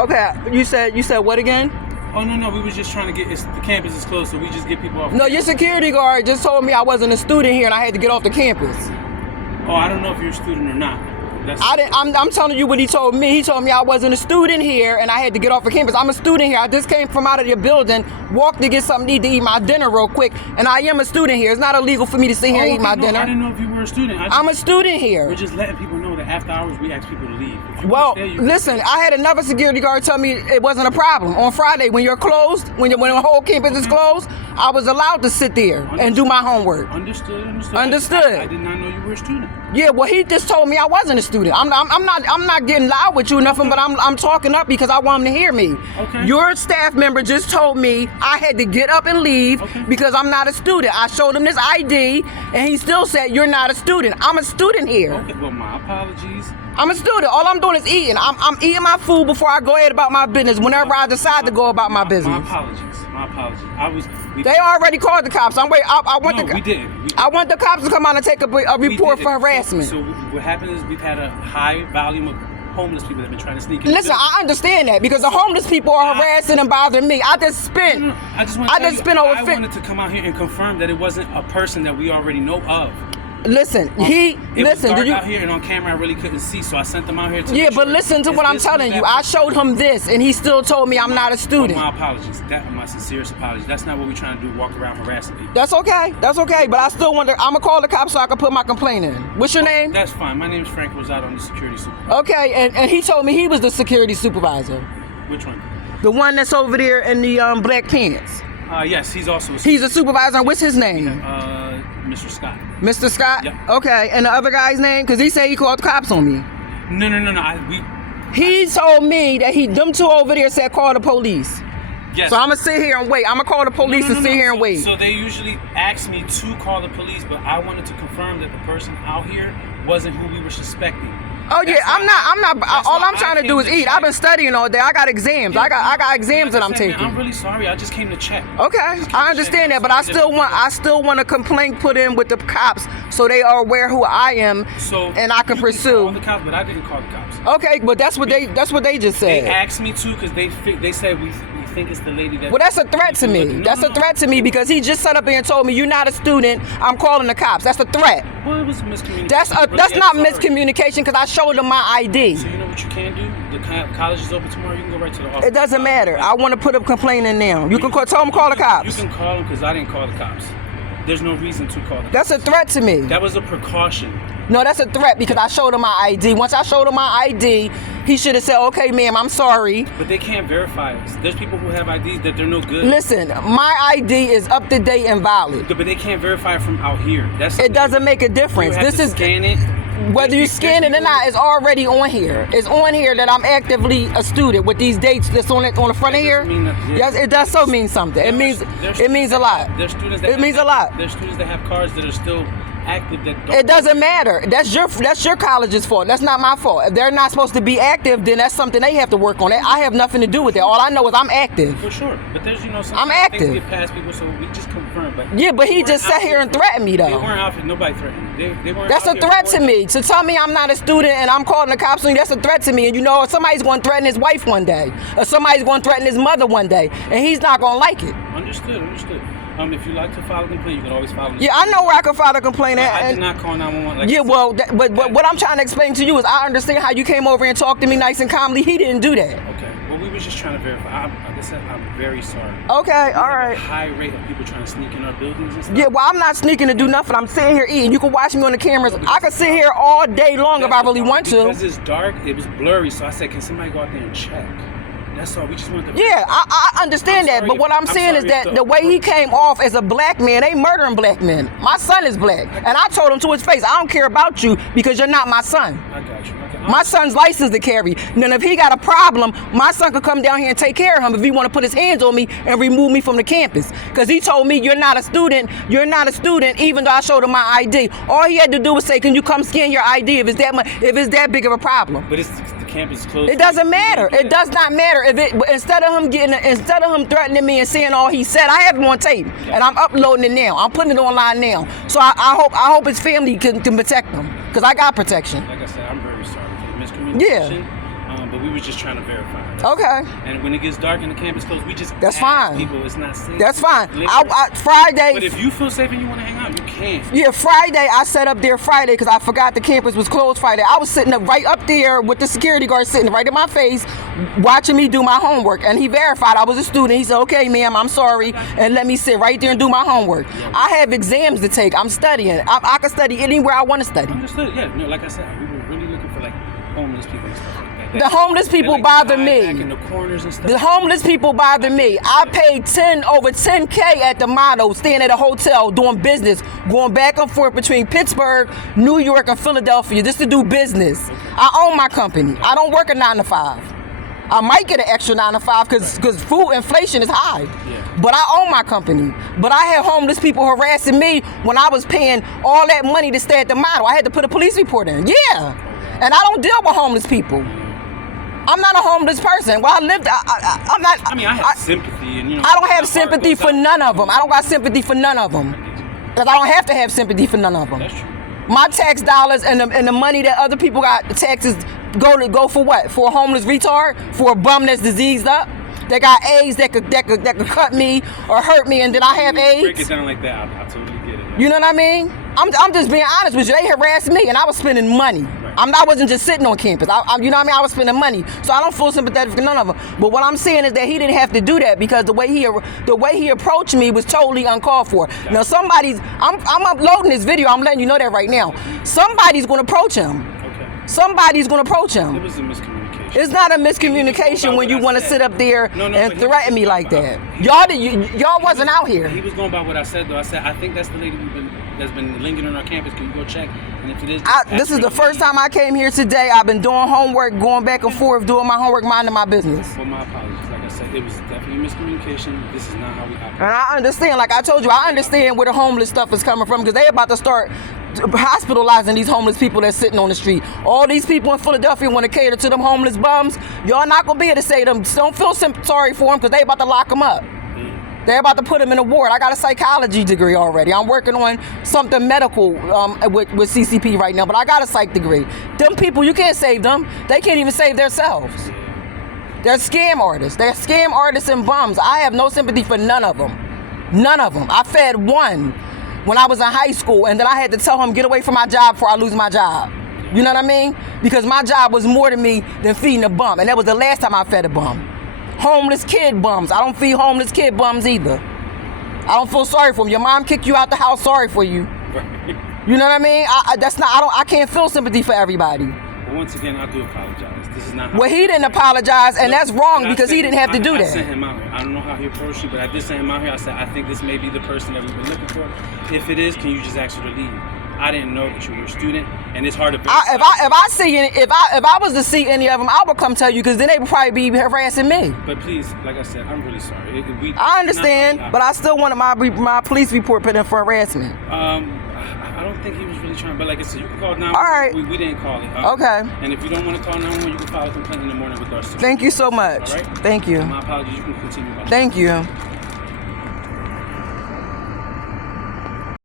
Okay, you said what again? Oh, no, we was just trying to get, the campus is closed, so we just get people off. No, your security guard just told me I wasn't a student here and I had to get off the campus. Oh, I don't know if you're a student or not. I'm telling you what he told me. He told me I wasn't a student here and I had to get off the campus. I'm a student here. I just came from out of your building, walked to get something to eat my dinner real quick, and I am a student here. It's not illegal for me to sit here and eat my dinner. I didn't know if you were a student. I'm a student here. We're just letting people know that after hours we ask people to leave. Well, listen, I had another security guard tell me it wasn't a problem. On Friday, when you're closed, when the whole campus is closed, I was allowed to sit there and do my homework. Understood. I did not know you were a student. Yeah, well, he just told me I wasn't a student. I'm not getting loud with you or nothing, but I'm talking up because I want him to hear me. Okay. Your staff member just told me I had to get up and leave because I'm not a student. I showed him this ID, and he still said you're not a student. I'm a student here. Okay, well, my apologies. I'm a student. All I'm doing is eating. I'm eating my food before I go ahead about my business. Whenever I decide to go about my business. My apologies. They already called the cops. We did. I want the cops to come out and take a report for harassment. So what happens is we've had a high volume of homeless people that have been trying to sneak in. Listen, I understand that because the homeless people are harassing and bothering me. I just spent over. I wanted to come out here and confirm that it wasn't a person that we already know of. Listen, it was dark out here, and on camera I really couldn't see, so I sent them out here to. Yeah, but listen to what I'm telling you. I showed him this, and he still told me I'm not a student. My apologies. My sincerest apologies. That's not what we're trying to do. Walk around harassing people. That's okay. But I still wonder. I'm gonna call the cops so I can put my complaint in. What's your name? That's fine. My name is Frank Rosado. I'm the security supervisor. Okay, and he told me he was the security supervisor. Which one? The one that's over there in the black pants. Yes, he's also. He's a supervisor. And what's his name? Mr. Scott. Mr. Scott? Yep. Okay, and the other guy's name? Because he said he called the cops on me. No. He told me that them two over there said call the police. Yes. So I'm going to sit here and wait. I'm going to call the police and sit here and wait. So they usually ask me to call the police, but I wanted to confirm that the person out here wasn't who we were suspecting. Oh yeah, I'm not. All I'm trying to do is eat. I've been studying all day. I got exams. I got exams that I'm taking. I'm really sorry. I just came to check. Okay, I understand that, but I still want a complaint put in with the cops so they are aware who I am, and I can pursue. Call the cops, but I didn't call the cops. Okay, but that's what they just said. They asked me to because they said we think it's the lady that. Well, that's a threat to me. That's a threat to me because he just sat up here and told me you're not a student. I'm calling the cops. That's a threat. Well, it was miscommunication. That's not miscommunication because I showed him my ID. So you know what you can do? The college is open tomorrow. You can go right to the office. It doesn't matter. I want to put a complaint in now. You can tell them call the cops. You can call them because I didn't call the cops. There's no reason to call them. That's a threat to me. That was a precaution. No, that's a threat because I showed him my ID. Once I showed him my ID, he should have said, okay, ma'am, I'm sorry. But they can't verify us. There's people who have IDs that they're no good. Listen, my ID is up to date and valid. But they can't verify it from out here. It doesn't make a difference. You have to scan it. Whether you scan it or not, it's already on here. It's on here that I'm actively a student with these dates that's on the front of here. Yes, it does so mean something. It means a lot. There's students it means a lot. There's students that have cards that are still active that don't. It doesn't matter. That's your college's fault. That's not my fault. If they're not supposed to be active, then that's something they have to work on. I have nothing to do with it. All I know is I'm active. For sure. But there's I'm active. Things get past people, so we just confirm. But yeah, but he just sat here and threatened me though. They weren't out here. Nobody threatened. They weren't. That's a threat to me. To tell me I'm not a student and I'm calling the cops on you, that's a threat to me. And somebody's going to threaten his wife one day, or somebody's going to threaten his mother one day, and he's not going to like it. Understood. If you like to file a complaint, you can always file a complaint. Yeah, I know where I can file a complaint at. I did not call 911. Yeah, well, but what I'm trying to explain to you is I understand how you came over and talked to me nice and calmly. He didn't do that. Okay. Well, we were just trying to verify. Like I said, I'm very sorry. Okay, all right. A high rate of people trying to sneak in our buildings and stuff. Yeah, well, I'm not sneaking to do nothing. I'm sitting here eating. You can watch me on the cameras. I can sit here all day long if I really want to. Because it's dark, it was blurry, so I said, can somebody go out there and check? That's all. We just wanted to. Yeah, I understand that, but what I'm saying is that the way he came off as a black man, they murdering black men. My son is black, and I told him to his face, I don't care about you because you're not my son. I got you. My son's licensed to carry. Then if he got a problem, my son could come down here and take care of him if he want to put his hands on me and remove me from the campus. Because he told me, you're not a student, even though I showed him my ID. All he had to do was say, can you come scan your ID if it's that big of a problem. But the campus is closed. It doesn't matter. It does not matter. Instead of him threatening me and saying all he said, I have him on tape. And I'm uploading it now. I'm putting it online now. So I hope his family can protect him. Because I got protection. Like I said, I'm very sorry for the miscommunication. Yeah. But we were just trying to verify. Okay. And when it gets dark and the campus closed, we just That's ask fine. people it's not safe. That's fine. Literally. Friday. But if you feel safe and you want to hang out, you can. Yeah, Friday, I sat up there Friday because I forgot the campus was closed Friday. I was sitting up right up there with the security guard sitting right in my face, watching me do my homework. And he verified I was a student. He said, okay, ma'am, I'm sorry. And let me sit right there and do my homework. I have exams to take. I'm studying. I can study anywhere I want to study. Understood. Yeah, no, like I said, we were really looking for like homeless people and stuff like that. The homeless people like, bother back me. in the corners and stuff. The homeless people bother me. I paid over 10K at the Motto, staying at a hotel, doing business, going back and forth between Pittsburgh, New York, and Philadelphia just to do business. I own my company. I don't work a 9 to 5. I might get an extra 9 to 5 because food inflation is high. Yeah. But I own my company. But I had homeless people harassing me when I was paying all that money to stay at the Motto. I had to put a police report in. Yeah. And I don't deal with homeless people. I'm not a homeless person. Well, I'm not. I mean, I have sympathy, and you know. I don't have sympathy for none of them. I don't got sympathy for none of them. Because I don't have to have sympathy for none of them. That's true. My tax dollars and the money that other people got, the taxes go for what? For a homeless retard? For a bum that's diseased up? They got AIDS that could cut me or hurt me, and then I have AIDS. Break it down like that. I totally get it. Yeah. You know what I mean? I'm just being honest with you. They harassed me, and I was spending money. Right. I wasn't just sitting on campus. You know what I mean? I was spending money, so I don't feel sympathetic for none of them. But what I'm saying is that he didn't have to do that because the way he approached me was totally uncalled for. Gotcha. Now I'm uploading this video. I'm letting you know that right now. Somebody's going to approach him. Okay. Somebody's going to approach him. It was a miscommunication. It's not a miscommunication when you want to sit up there and threaten me like that. Y'all wasn't out here. He was going by what I said though. I said I think that's the lady that's been lingering on our campus. Can you go check? And if it is, this is the first time I came here today. I've been doing homework, going back and forth, doing my homework, minding my business. Well, my apologies. Like I said, it was definitely miscommunication. This is not how we operate. And I understand, like I told you, I understand where the homeless stuff is coming from because they about to start hospitalizing these homeless people that's sitting on the street. All these people in Philadelphia want to cater to them homeless bums. Y'all not gonna be able to say them. Don't feel sorry for them because they about to lock them up. They're about to put them in a ward. I got a psychology degree already. I'm working on something medical with CCP right now, but I got a psych degree. Them people, you can't save them. They can't even save themselves. They're scam artists. They're scam artists and bums. I have no sympathy for none of them. None of them. I fed one when I was in high school, and then I had to tell him, get away from my job before I lose my job. You know what I mean? Because my job was more to me than feeding a bum, and that was the last time I fed a bum. Homeless kid bums. I don't feed homeless kid bums either. I don't feel sorry for them. Your mom kicked you out the house, sorry for you. You know what I mean? I can't feel sympathy for everybody. But once again, I do apologize. This is not how Well, he didn't apologize, and that's wrong because he didn't have to do I that. sent him out here. I don't know how he approached you, but I did send him out here. I said, I think this may be the person that we've been looking for. If it is, can you just ask her to leave? I didn't know that you were a student, and it's hard to. If I was to see any of them, I would come tell you because then they would probably be harassing me. But please, like I said, I'm really sorry. I understand, but I still wanted my police report put in for harassment. I don't think he was really trying, but like I said, you can call 911. All right. We didn't call it. Okay. And if you don't want to call 911, you can file a complaint in the morning with our. Thank you so much. All right. Thank you. My apologies. You can continue. Thank you.